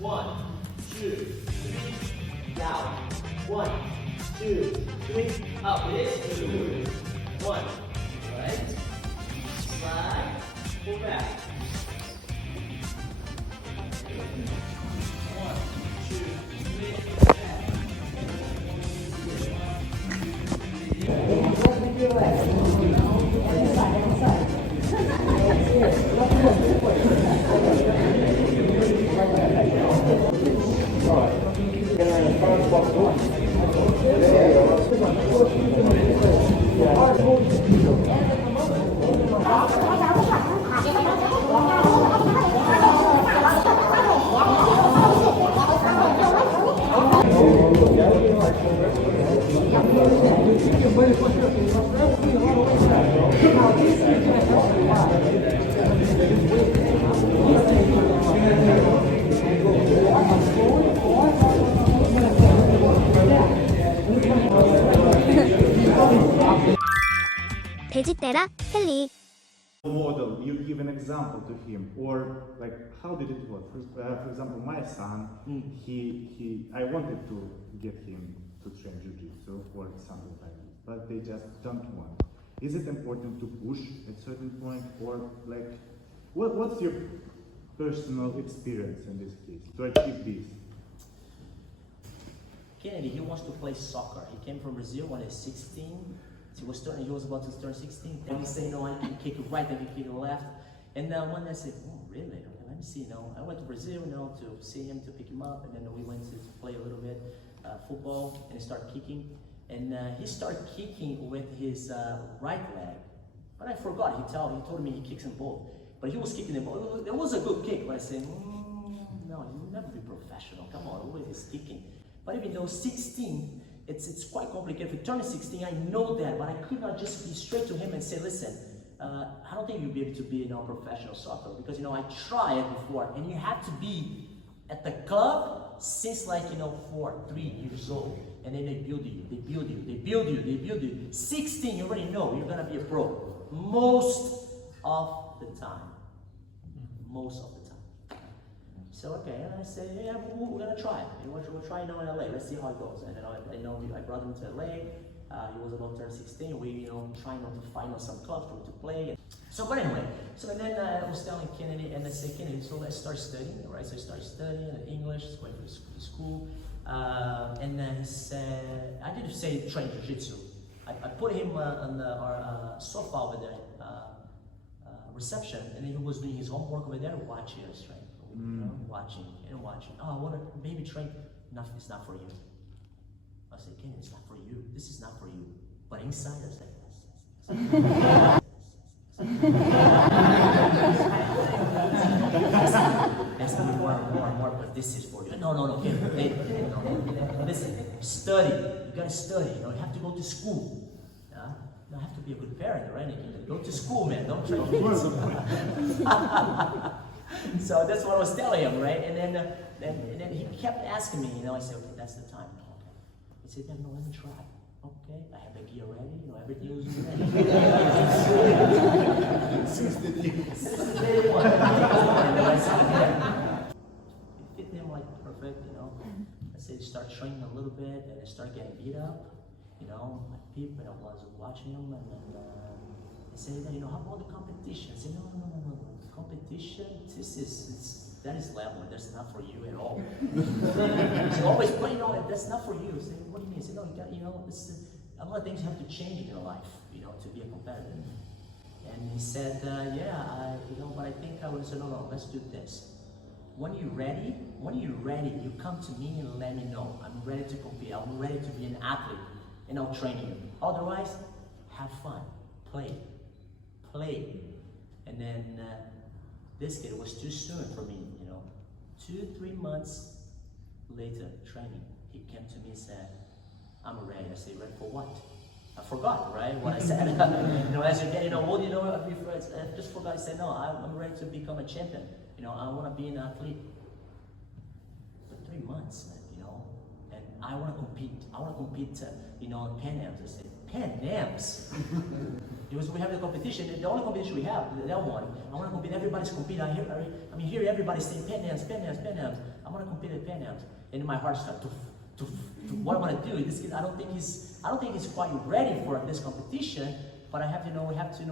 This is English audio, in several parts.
1, 2, 3, down. 1, 2, 3, up. Release. 2, 1, right, slide, pull back. 1, 2, 3, back. 베짓떼라 헬리. Model, you give an example to him, or like how did it work? For example, my son, I wanted to get him to train jiu-jitsu or something like this, but they just don't want. Is it important to push at certain point, or like what's your personal experience in this case to achieve this? Kennedy, he wants to play soccer. He came from Brazil when he was 16. He was about to turn 16. Then he said, no, I can kick it right, I can kick it left. And one day I said, oh, really? Okay, let me see. I went to Brazil, to see him, to pick him up, and then we went to play a little bit football, and he started kicking. And he started kicking with his right leg. But I forgot. He told me he kicks in both. But he was kicking in both. It was a good kick, but I said, no, you'll never be professional. Come on, always is kicking. But even though 16, it's quite complicated. If you turn 16, I know that, but I could not just be straight to him and say, listen, I don't think you'll be able to be professional soccer, because I tried it before, and you have to be at the club since 3 years old, and then they build you. 16, you already know you're gonna be a pro most of the time. So okay, and I said, yeah, we're gonna try it. We'll try it in LA. Let's see how it goes. And then I brought him to LA. He was about to turn 16. We trying to find some clubs for him to play. So, but anyway, and then I was telling Kennedy, and I said, Kennedy, so let's start studying, right? So I started studying English, going to school, and then he said, I didn't say train jiu-jitsu. I put him on our sofa over there, reception, and then he was doing his homework over there, watching us, right? Watching. Oh, I want to maybe train. Nothing, it's not for you. I said, Ken, it's not for you. This is not for you. But inside, I was like, ask me more, but this is for you. No, okay. No. Listen, study. You gotta study. You have to go to school. You don't have to be a good parent or anything. Go to school, man. Don't train kids. So that's what I was telling him, right? And then he kept asking me, I said, okay, that's the time. Okay. He said, no, let me try. Okay, I have the gear ready, everything was ready. Since day one. And then I said, okay. It fit him like perfect, I said, start training a little bit, and I started getting beat up. My people, I was watching him, and then I said, how about the competition? I said, no. Competition, that is level, that's not for you at all. He said, always play, that's not for you. I said, what do you mean? I said, no, you got, a lot of things have to change in your life, to be a competitor. And he said, but I think I would say, no, let's do this. When you're ready, you come to me and let me know. I'm ready to compete, I'm ready to be an athlete, and I'll train you. Otherwise, have fun, play. And then, this kid was too soon for me, 2-3 months later, training, he came to me and said, I'm ready. I said, ready for what? I forgot, right, what I said. As you're getting old, I just forgot. I said, no, I'm ready to become a champion. I want to be an athlete. But 3 months, man, and I want to compete. I want to compete, in Pan Ams. I said, Pan Ams? Because we have the competition, the only competition we have, that one. I want to compete, everybody's competing. I hear everybody saying Pan Ams. I'm gonna compete at Pan Ams. And my heart started what am I gonna do? This kid, I don't think he's quite ready for this competition. But we have to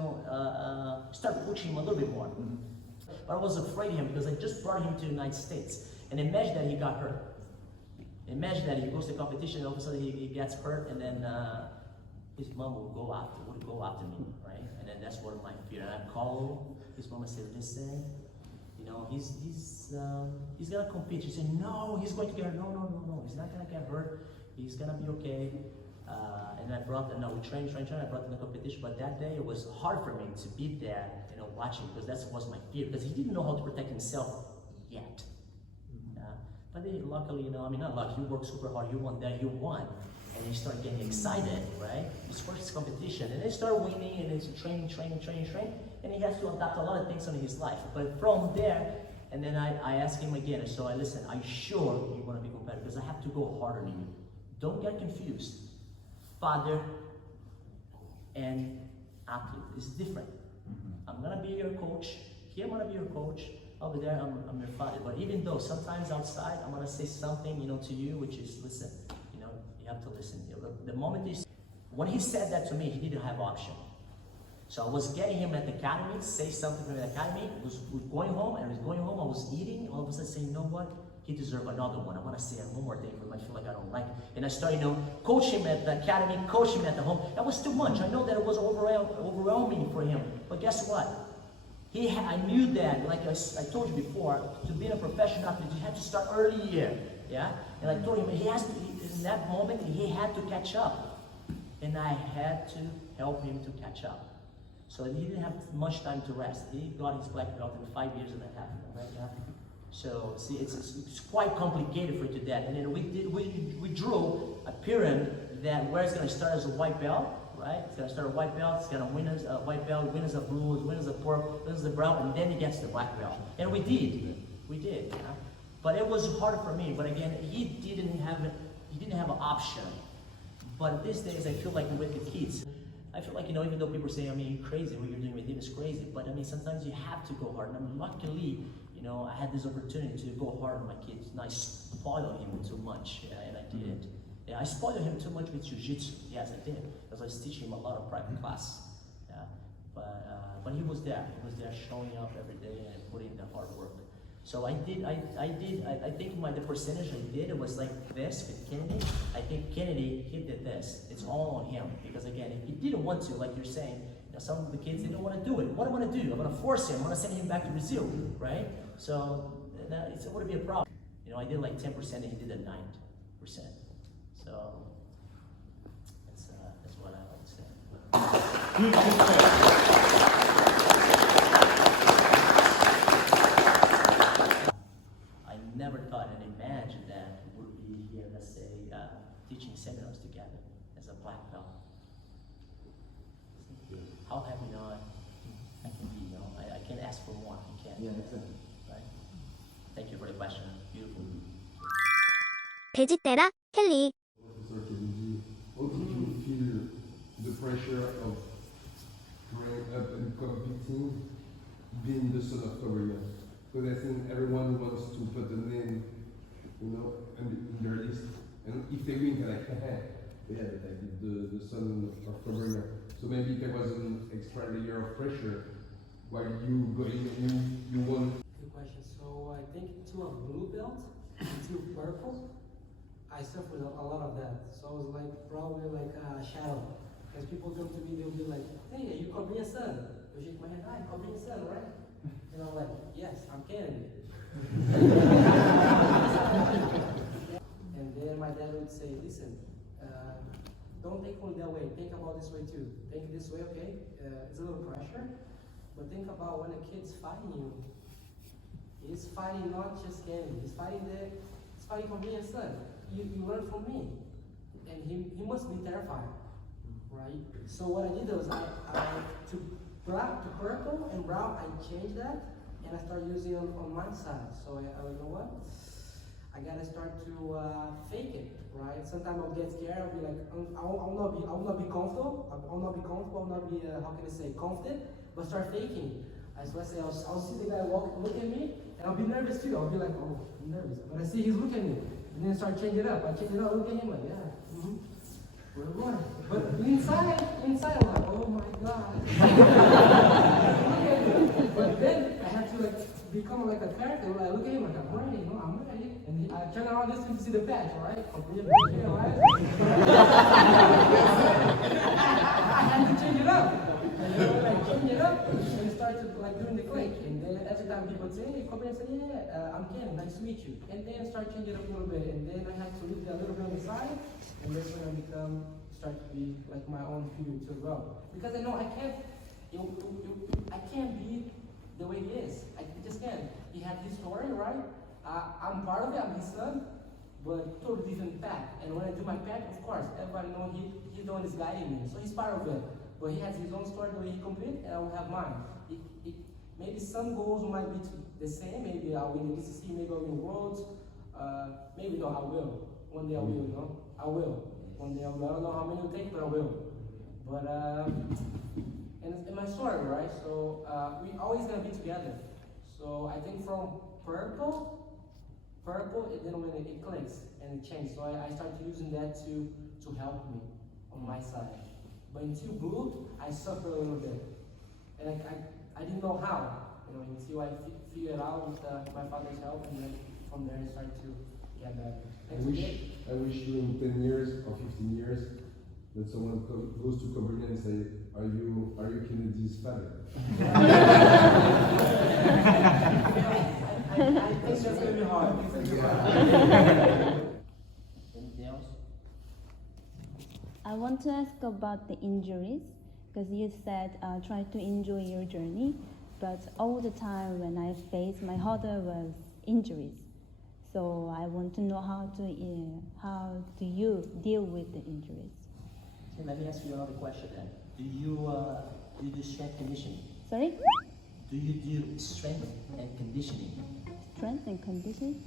start pushing him a little bit more. But I was afraid of him because I just brought him to the United States. And imagine that he got hurt. Imagine that he goes to competition, and all of a sudden he gets hurt, and then his mom would go after me, right? And then that's what my fear. And I call his mom and say, listen, he's gonna compete. She said, no, he's going to get hurt. No, he's not gonna get hurt. He's gonna be okay. And I brought, we trained, I brought him to the competition, but that day it was hard for me to be there, watching, because that was my fear, because he didn't know how to protect himself yet. But then luckily, not lucky, you worked super hard, you won, and he started getting excited, right? His first competition, and he started winning, and he's training, and he has to adapt a lot of things in his life. But from there, and then I asked him again, so I listened, are you sure you want to be competitive? Because I have to go harder than you. Don't get confused. Father and athlete is different. I'm gonna be your coach. Here I'm gonna be your coach. Over there I'm your father. But even though sometimes outside I'm gonna say something, to you, which is listen. You have to listen. The moment when he said that to me, he didn't have option. So I was getting him at the academy, say something from the academy. He was going home, and I was eating. All of a sudden, saying, you know what? He deserves another one. I want to say one more thing for him. I feel like I don't like it. And I started, coach him at the academy, coach him at the home. That was too much. I know that it was overwhelming for him. But guess what? I knew that, like I told you before, to be a professional athlete, you had to start early here. Yeah? And I told him, in that moment, he had to catch up. And I had to help him to catch up. So he didn't have much time to rest. He got his black belt in 5 years and a half, right? Yeah? So see, it's quite complicated for you to that. And then we drew a pyramid that where it's going to start as a white belt, right? It's going to start a white belt. It's going to win as a white belt, win as a blue, win as a purple, win as a brown, and then he gets the black belt. And we did. Yeah? But it was hard for me. But again, he didn't have an option. But these days, I feel like with the kids, I feel like even though people say, you're crazy, what you're doing with him is crazy. But sometimes you have to go hard. And luckily, I had this opportunity to go hard on my kids, and I spoiled him too much, and I did. Yeah, I spoiled him too much with jiu-jitsu. Yes, I did, because I was teaching him a lot of private class. Yeah, but he was there. He was there, showing up every day and putting the hard work. So I think the percentage I did, it was like this with Kennedy. I think Kennedy, he did this. It's all on him, because again, if he didn't want to, like you're saying, some of the kids, they don't want to do it. What am I going to do? I'm going to force him. I'm going to send him back to Brazil, right? So it would be a problem. I did like 10%, and he did a 9%. So that's what I would say. I never thought and imagined that we would be here, let's say, teaching seminars together as a black belt. How happy I can be, I can't ask for more. I can't. Yeah, exactly. Right? Thank you for the question. Beautiful. 베짓떼라 켈리. How did you feel the pressure of growing up and competing, being the son of Kobrynja? Because I think everyone wants to put a name, in their list, and if they win, they're like, yeah, like the son of Kobrynja. So maybe there was an extra layer of pressure while you won. Good question. So I think to a blue belt, to purple, I suffered a lot of that. So I was like probably like a shadow. Because people come to me, they'll be like, hey, are you Kobrynja's son? I shake my head, hi, Kobrynja's son, right? And I'm like, yes, I'm Kennedy. And then my dad would say, listen, don't think only that way, think about this way too. Think this way, okay? It's a little pressure, but think about when a kid's fighting you. He's fighting not just Kennedy, he's fighting Kobrynja's son. You learn from me. And he must be terrified, right? So what I did was to purple and brown, I changed that, and I started using it on my side. So I you know what? I gotta start to fake it, right? Sometimes I'll get scared. I'll be like, I'll not be comfortable. I'll not be how can I say, confident, but start faking. So I say, I'll see the guy look at me, And I'll be nervous too. I'll be like, oh, I'm nervous. But I see he's looking at me. And then start changing it up. I change it up, look at him like, yeah. We're going. But inside, I'm like, oh my God. But then I had to like become like a character. Like, look at him like, I'm ready, I'm ready. And I turn around this time to see the patch, right? Yeah, right? I had to change it up. And then when I change it up, and start to like doing the click. And then every time people say, hey, come here and say, yeah, I'm Ken, nice to meet you. And then start changing it up a little bit. And then I had to leave that little bit on the side. And that's when I start to be like my own figure too as well. Because I know I can't be the way he is. I just can't. He had his story, right? I'm part of it, I'm his son, but totally different path. And when I do my path, of course, everybody knows he's the one that's guiding me. So he's part of it. But he has his own story the way he competes, and I will have mine. Maybe some goals might be the same. Maybe I'll win the BCC, maybe I'll win Worlds. Maybe no, I will. One day I will, you know? I will. One day I will. I don't know how many it'll take, but I will. But, and it's in my story, right? So, we always gonna be together. So I think from purple, and then when it clicks and it changes. So I started using that to help me on my side. But until blue, I suffered a little bit. And I didn't know how, you know, until I figured out with my father's help, and then from there I started to get better. I wish you in 10 years or 15 years that someone goes to Cobrina and say, are you Kennedy's father? I think that's gonna be hard. Anything else? I want to ask about the injuries, because you said try to enjoy your journey, but all the time when I faced my hurdle was injuries. So I want to know how do you deal with the injuries? Okay, let me ask you another question then. Do you do strength conditioning? Sorry? Do you do strength and conditioning? Strength and conditioning?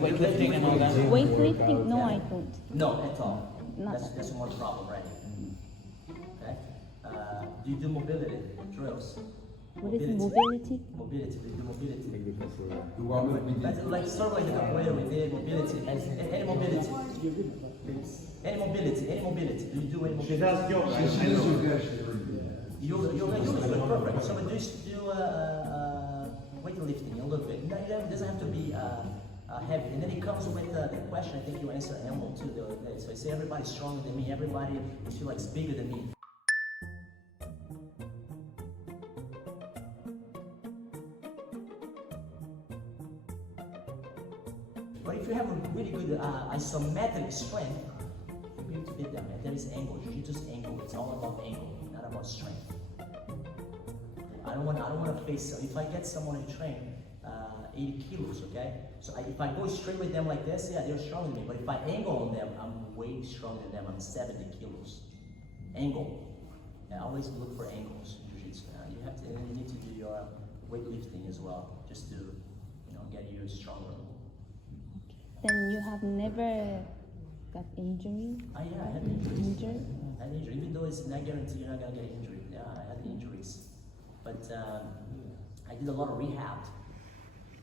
Weightlifting and all that? Weightlifting? No, I don't. No, at all. Not That's one problem, right? Okay. Do you do mobility drills? What is mobility? Mobility. Do you do mobility? The warm-up we did. That's like sort of like the capoeira we did, mobility. Any mobility. Any mobility. Do you do any She mobility? does yoga. She I does know. yoga, she never did. Yoga is good, perfect. So we do weightlifting a little bit. No, it doesn't have to be heavy. And then it comes with the question, I think you answered Emil too the other day. So I say everybody's stronger than me, everybody feels like is bigger than me. But if you have a really good isometric strength, you'll be able to beat them. And there is angle. Jiu-jitsu angle. It's all about angle, not about strength. I don't want to face. If I get someone to train 80 kilos, okay. So if I go straight with them like this, yeah, they're stronger than me. But if I angle on them, I'm way stronger than them. I'm 70 kilos. Angle. Yeah, always look for angles in jiu-jitsu. You have to, and then you need to do your weightlifting as well, just to get you stronger. Then you have never got injury? Yeah, I had injuries. Injured? I had injury. Even though it's not guaranteed you're not gonna get injured. Yeah, I had injuries. But I did a lot of rehab.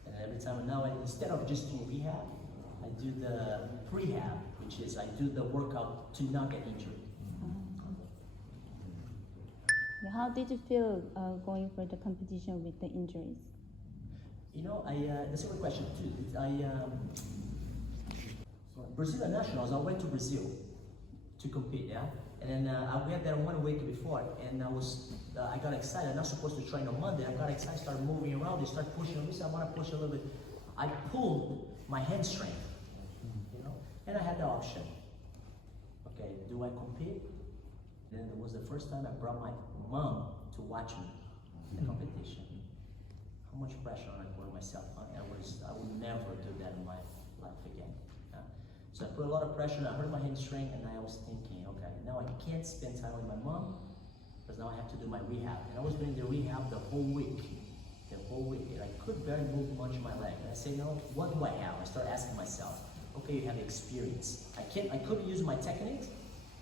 And every time now, instead of just doing rehab, I do the prehab, which is I do the workout to not get injured. How did you feel going for the competition with the injuries? That's a good question too. Brazilian nationals, I went to Brazil to compete, yeah? And then I went there 1 week before, and I got excited. I'm not supposed to train on Monday. I got excited, started moving around, they started pushing me, so I want to push a little bit. I pulled my hamstring, and I had the option. Okay, do I compete? Then it was the first time I brought my mom to watch me in the competition. How much pressure I put on myself. I would never do that in my life again. So I put a lot of pressure, and I hurt my hamstring, and I was thinking, okay, now I can't spend time with my mom, because now I have to do my rehab. And I was doing the rehab the whole week, and I could barely move much of my leg. And I say, no, what do I have? I start asking myself, okay, you have experience. I couldn't use my techniques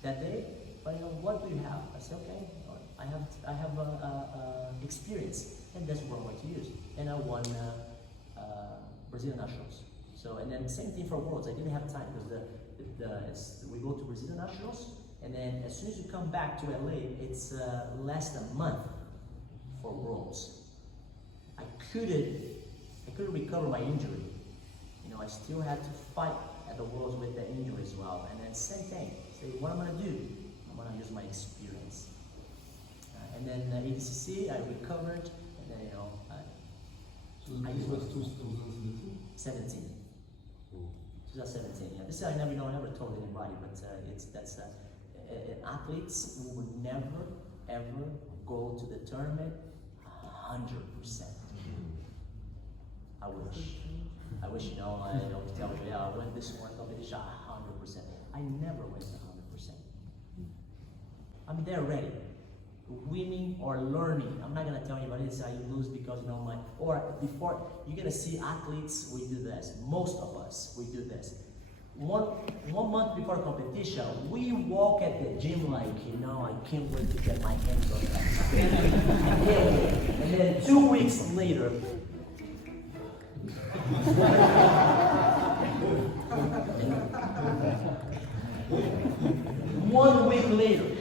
that day, but what do you have? I said, okay, I I have experience, and that's what I want to use. And I won Brazilian nationals. So, and then same thing for Worlds. I didn't have time because we go to Brazilian nationals, and then as soon as you come back to LA, it's less than a month for Worlds. I couldn't recover my injury. You know, I still had to fight at the Worlds with the injury as well. And then same thing. So what I'm gonna do? I'm gonna use my experience. And then ADCC, I recovered, and then So this was 2017? 17. 2017. Yeah, this I never told anybody, but athletes who would never ever go to the tournament 100%. I wish, you know, I don't tell you, yeah, I went this one competition 100%. I never went 100%. I'm there ready. Winning or learning. I'm not gonna tell anybody this how you lose because you know before you're gonna see athletes, we do this. Most of us, we do this. One month before competition, we walk at the gym like, you know, I can't wait to get my hands on that. And then 2 weeks later, one week later,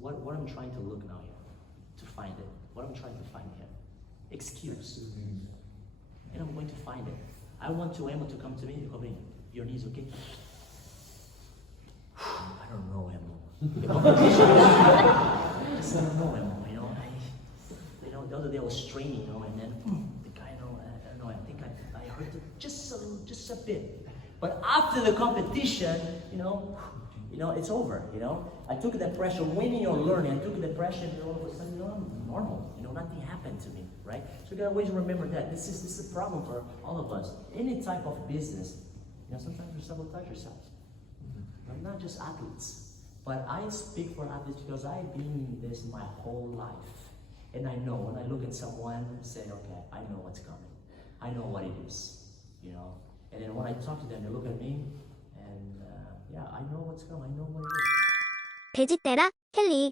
what I'm trying to look now here, to find it. What I'm trying to find here. Excuse. And I'm going to find it. I want to Emma to come to me and come in. Your knees okay? I don't know, Emma. I don't know, Emma. You know, the other day I was training, you know, and then the guy, you know, I don't know. I think I hurt it just a bit. But after the competition, you know, it's over, you know. I took the pressure, winning or learning, I took the pressure, and all of a sudden, you know, I'm normal. You know, nothing happened to me, right? So you gotta always remember that. This is a problem for all of us. Any type of business, you know, sometimes you sabotage yourself. Not just athletes. But I speak for athletes because I've been in this my whole life. And I know when I look at someone and say, okay, I know what's coming. I know what it is, you know. And then when I talk to them, they look at me, and yeah, I know what's coming. I know what it is. 베짓떼라 켈리.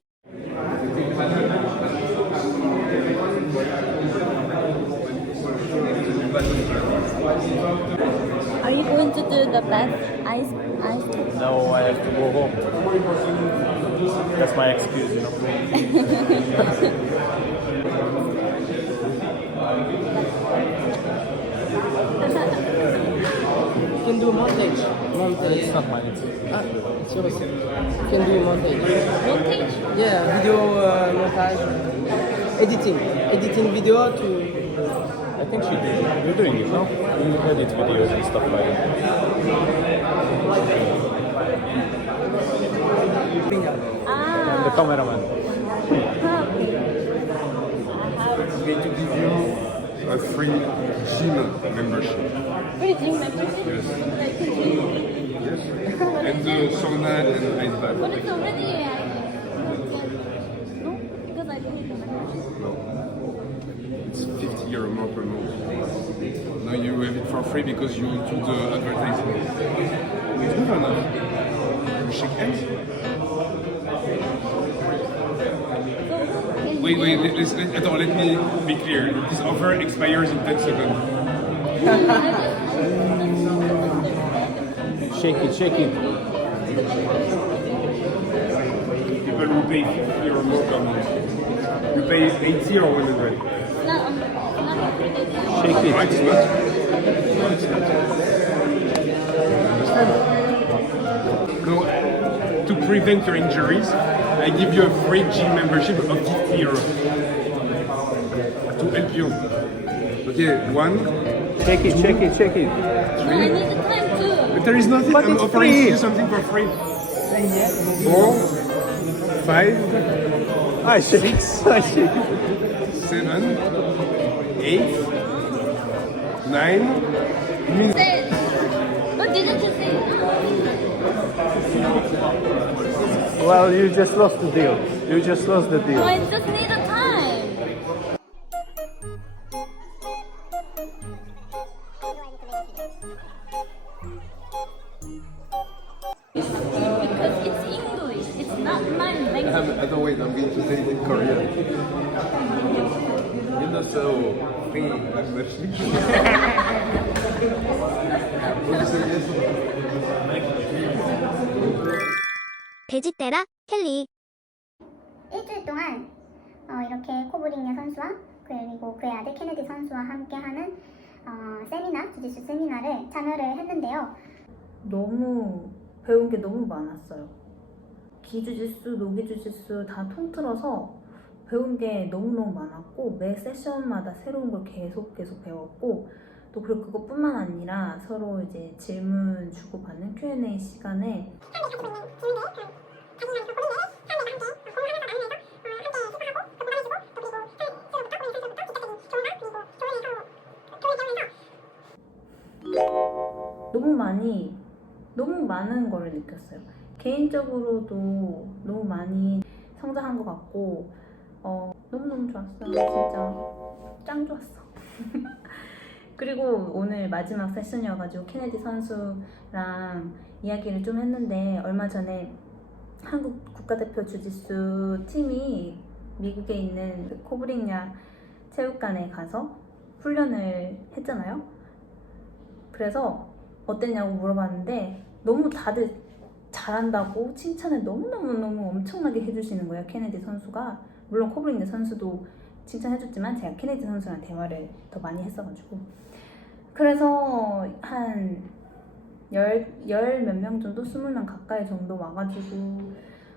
Are you going to do the best ice? No, I have to go home. That's my excuse, you know. You can do montage. It's not mine. It's yours. You can do montage. Montage? Yeah, video montage. Editing video to. I think you're doing it, no? You edit videos and stuff like that. I'm the cameraman. I'm going to give you a free gym membership. Free gym membership? Yes. Like a gym? Yes. And the sauna and ice bath. But it's already no? Because I paid the membership. It's 50 euro more per month. Now you have it for free because you do the advertising. It's good or not? You shake hands? Wait, let me be clear. This offer expires in 10 seconds. Shake it. People will pay 50 euro more per month. You pay 80 or 100? Shake No, it. it's not. No, it's not. Understand? No, to prevent your injuries, I give you a free gym membership of 50 euro to help you. Okay, 1, Shake it. No, I need the time too. but there is nothing. But I'm it's offering free. you something for free. 4, 5, I shake. 7, 8, 9. Say it. What didn't you say? Well, you just lost the deal. No, I just need a time. 베짓떼라 켈리. 일주일 동안 이렇게 코브링야 선수와 그리고 그의 아들 케네디 선수와 함께하는 세미나, 주짓수 세미나를 참여를 했는데요. 너무 배운 게 너무 많았어요. 기주짓수, 노기주짓수 다 통틀어서 배운 게 너무너무 많았고 매 세션마다 새로운 걸 계속 배웠고 또 그리고 그것뿐만 아니라 서로 이제 질문 주고받는 Q&A 시간에 너무 많은 걸 느꼈어요. 개인적으로도 너무 많이 성장한 것 같고 너무너무 좋았어요. 진짜 짱 좋았어. 그리고 오늘 마지막 세션이어가지고 케네디 선수랑 이야기를 좀 했는데 얼마 전에 한국 국가대표 주짓수 팀이 미국에 있는 그 코브링야 체육관에 가서 훈련을 했잖아요. 그래서 어땠냐고 물어봤는데 너무 다들 잘한다고 칭찬을 너무너무 엄청나게 해주시는 거예요. 케네디 선수가. 물론 코브링야 선수도 칭찬해줬지만 제가 케네디 선수랑 대화를 더 많이 했어가지고 그래서 한 열 몇 명 정도? 20명 가까이 정도 와가지고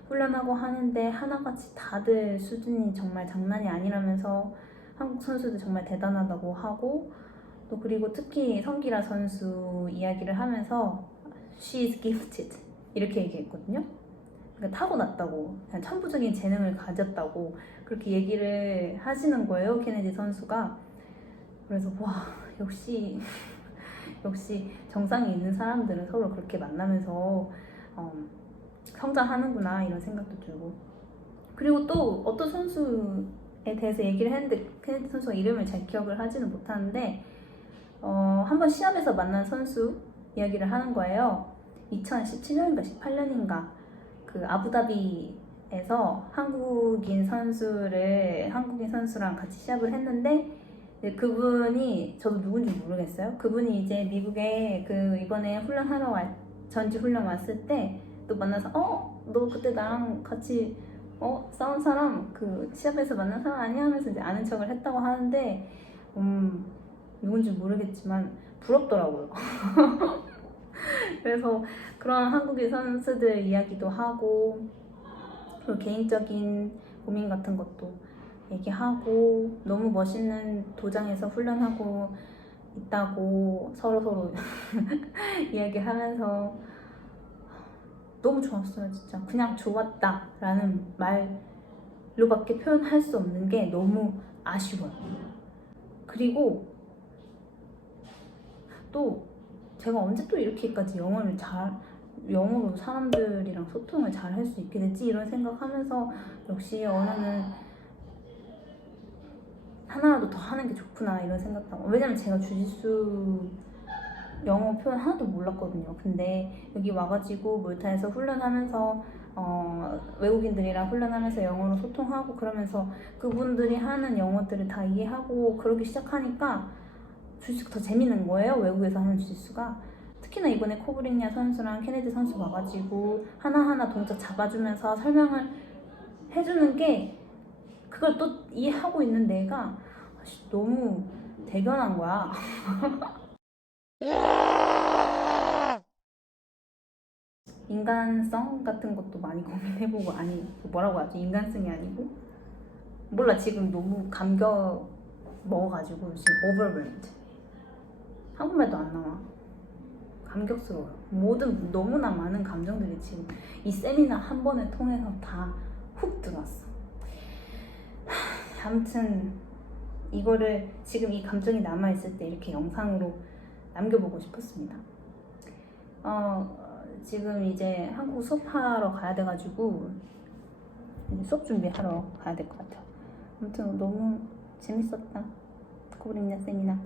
훈련하고 하는데 하나같이 다들 수준이 정말 장난이 아니라면서 한국 선수들 정말 대단하다고 하고 또 그리고 특히 성기라 선수 이야기를 하면서 She is gifted 이렇게 얘기했거든요. 그러니까 타고났다고 그냥 천부적인 재능을 가졌다고 그렇게 얘기를 하시는 거예요. 케네디 선수가. 그래서 와 역시 정상에 있는 사람들은 서로 그렇게 만나면서 성장하는구나 이런 생각도 들고 그리고 또 어떤 선수에 대해서 얘기를 했는데 케네디 선수가 이름을 잘 기억을 하지는 못하는데 한번 시합에서 만난 선수 이야기를 하는 거예요. 2017년인가 18년인가 그 아부다비에서 한국인 선수랑 같이 시합을 했는데 그분이 저도 누군지 모르겠어요. 그분이 이제 미국에 그 이번에 전지 훈련 왔을 때 또 만나서 너 그때 나랑 같이 싸운 사람 그 시합에서 만난 사람 아니야 하면서 이제 아는 척을 했다고 하는데 누군지 모르겠지만 부럽더라고요. 그래서 그런 한국인 선수들 이야기도 하고 그리고 개인적인 고민 같은 것도 얘기하고 너무 멋있는 도장에서 훈련하고 있다고 서로 이야기하면서 너무 좋았어요. 진짜 그냥 좋았다 라는 말로밖에 표현할 수 없는 게 너무 아쉬워요. 그리고 또 제가 언제 또 이렇게까지 영어로 사람들이랑 소통을 잘 할 수 있게 됐지 이런 생각하면서 역시 언어는 하나라도 더 하는 게 좋구나 이런 생각도 하고 왜냐면 제가 주짓수 영어 표현 하나도 몰랐거든요. 근데 여기 와가지고 몰타에서 훈련하면서 외국인들이랑 훈련하면서 영어로 소통하고 그러면서 그분들이 하는 영어들을 다 이해하고 그러기 시작하니까 주짓수가 더 재밌는 거예요. 외국에서 하는 주짓수가. 특히나 이번에 코브링야 선수랑 케네디 선수 와가지고 하나하나 동작 잡아주면서 설명을 해주는 게 그걸 또 이해하고 있는 내가 너무 대견한 거야. 인간성 같은 것도 많이 고민해보고 뭐라고 하지? 인간성이 아니고 몰라 지금 너무 감격 먹어가지고 지금 overwhelmed 한국말도 안 나와. 감격스러워요. 모든 너무나 많은 감정들이 지금 이 세미나 한 번을 통해서 다 훅 들어왔어. 아무튼 이거를 지금 이 감정이 남아있을 때 이렇게 영상으로 남겨보고 싶었습니다. 지금 이제 한국 수업하러 가야 돼가지고 수업 준비하러 가야 될 것 같아요. 아무튼 너무 재밌었다. 코브링야 세미나.